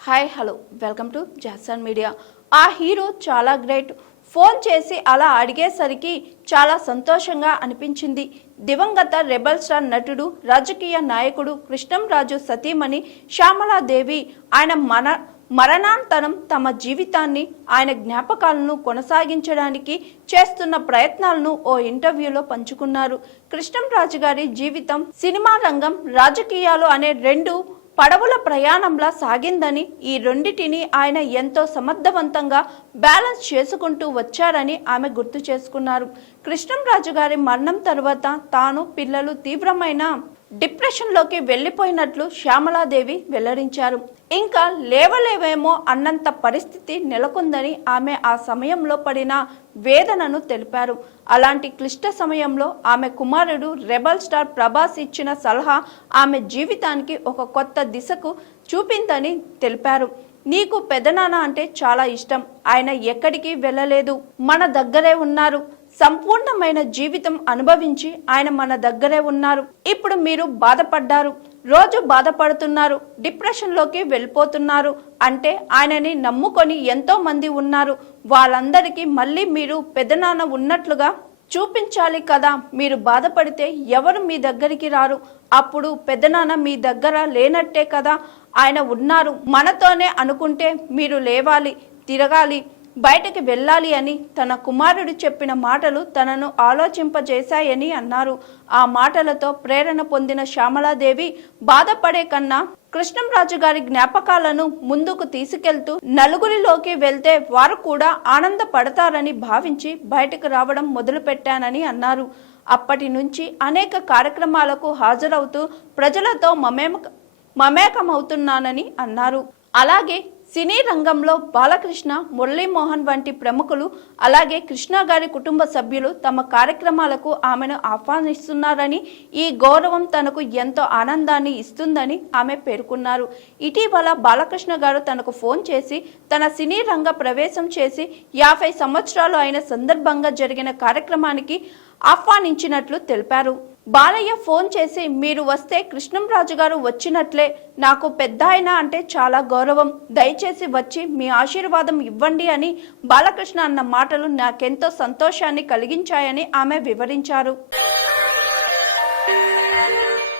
Hi hello welcome to Jason media. ఆ hero చాలా great. Phone చేసి అలా అడిగేసరికి చాలా సంతోషంగా అనిపించింది. దివంగత రెబల్ స్టార్ నటుడు, రాజకీయ నాయకుడు కృష్ణంరాజు సతీమణి శ్యామలాదేవి ఆయన మరణాంతరం తమ జీవితాన్ని, ఆయన జ్ఞాపకాలను కొనసాగించడానికి చేస్తున్న ప్రయత్నాలను ఓ ఇంటర్వ్యూలో పంచుకున్నారు. కృష్ణంరాజు గారి జీవితం సినిమా రంగం, రాజకీయాలు అనే రెండు పడవల ప్రయాణంలా సాగిందని, ఈ రెండిటిని ఆయన ఎంతో సమర్థవంతంగా బ్యాలెన్స్ చేసుకుంటూ వచ్చారని ఆమె గుర్తు చేసుకున్నారు. కృష్ణంరాజు గారి మరణం తర్వాత తాను, పిల్లలు తీవ్రమైన డిప్రెషన్లోకి వెళ్ళిపోయినట్లు శ్యామలాదేవి వెల్లడించారు. ఇంకా లేవలేవేమో అన్నంత పరిస్థితి నెలకొందని ఆమె ఆ సమయంలో పడిన వేదనను తెలిపారు. అలాంటి క్లిష్ట సమయంలో ఆమె కుమారుడు రెబల్ స్టార్ ప్రభాస్ ఇచ్చిన సలహా ఆమె జీవితానికి ఒక కొత్త దిశకు చూపిందని తెలిపారు. నీకు పెదనాన్న అంటే చాలా ఇష్టం. ఆయన ఎక్కడికి వెళ్ళలేదు, మన దగ్గరే ఉన్నారు. సంపూర్ణమైన జీవితం అనుభవించి ఆయన మన దగ్గరే ఉన్నారు. ఇప్పుడు మీరు బాధపడ్డారు, రోజు బాధపడుతున్నారు, డిప్రెషన్లోకి వెళ్ళిపోతున్నారు అంటే ఆయనని నమ్ముకొని ఎంతో మంది ఉన్నారు. వాళ్ళందరికీ మళ్ళీ మీరు పెదనాన్న ఉన్నట్లుగా చూపించాలి కదా. మీరు బాధపడితే ఎవరు మీ దగ్గరికి రారు. అప్పుడు పెదనాన్న మీ దగ్గర లేనట్టే కదా. ఆయన ఉన్నారు, మనతోనే అనుకుంటే మీరు లేవాలి, తిరగాలి, బయటకు వెళ్ళాలి అని తన కుమారుడు చెప్పిన మాటలు తనను ఆలోచింపజేశాయని అన్నారు. ఆ మాటలతో ప్రేరణ పొందిన శ్యామలాదేవి బాధపడే కన్నా కృష్ణంరాజు గారి జ్ఞాపకాలను ముందుకు తీసుకెళ్తూ నలుగురిలోకి వెళ్తే వారు కూడా ఆనందపడతారని భావించి బయటకు రావడం మొదలుపెట్టానని అన్నారు. అప్పటి నుంచి అనేక కార్యక్రమాలకు హాజరవుతూ ప్రజలతో మమేకమవుతున్నానని అన్నారు. అలాగే సినీ రంగంలో బాలకృష్ణ, మురళీమోహన్ వంటి ప్రముఖులు, అలాగే కృష్ణ గారి కుటుంబ సభ్యులు తమ కార్యక్రమాలకు ఆమెను ఆహ్వానిస్తున్నారని, ఈ గౌరవం తనకు ఎంతో ఆనందాన్ని ఇస్తుందని ఆమె పేర్కొన్నారు. ఇటీవల బాలకృష్ణ గారు తనకు ఫోన్ చేసి తన సినీ రంగ ప్రవేశం చేసి 50 సంవత్సరాలు అయిన సందర్భంగా జరిగిన కార్యక్రమానికి ఆహ్వానించినట్లు తెలిపారు. బాలయ్య ఫోన్ చేసి మీరు వస్తే కృష్ణంరాజు గారు వచ్చినట్లే, నాకు పెద్దాయన అంటే చాలా గౌరవం, దయచేసి వచ్చి మీ ఆశీర్వాదం ఇవ్వండి అని బాలకృష్ణ అన్న మాటలు నాకెంతో సంతోషాన్ని కలిగించాయని ఆమె వివరించారు.